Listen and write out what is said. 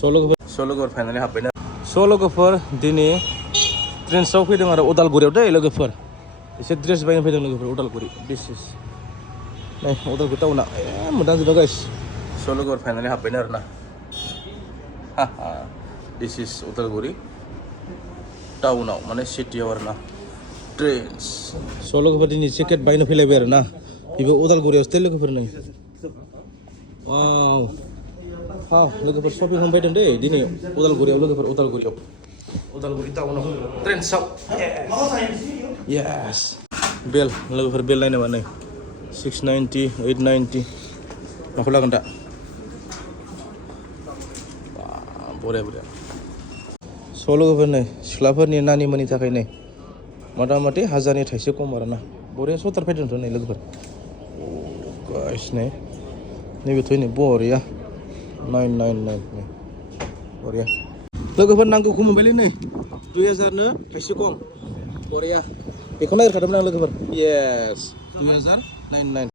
लोगोफोर फाइनालि हाबबायना लोगोफोर दिनै ट्रेन्सआव फैदों आरो उदालगुरियाव दै लोगोफोर एसे ड्रेस बायनो फैदों लोगोफोर उदालगुरि बिसेस नै उदालगुरि टाउना मोजां जोबा गाइस लोगोफोर फाइनालि हाबबायना आरोना दिस इज उदालगुरि टाउनाव माने सिटियाव आरोना ट्रेन्स लोगोफोर दिनै जेकेट बायनो फैलायबाय आरोना बेबो उदालगुरियावसो लोगोफोर नै वाव लोगोफोर शपिं खालामफैदों दै दिनै उदालगुरियाव लोगोफोर उदालगुरि टाउनाव ट्रेन्सआव येस बेल लोगोफोर बेल नायनोबा नै 690 890 माखौ लागोन दा बरिया लोगोफोर नै सिख्लाफोरनि नानिमोननि थाखाय नै मथा मथि 1000नि थाइसे खम आरोना बरिया सुइटार फैदोंथ' नै लोगोफोर गाइस नै नैबेथ' नै बरिया 999 बरिया लोगोफोर नांगौखौ मोनबायलै नै 2000नो थाइसे खम बरिया बेखौ नागिरखादोंमोन आं लोगोफोर येस 2099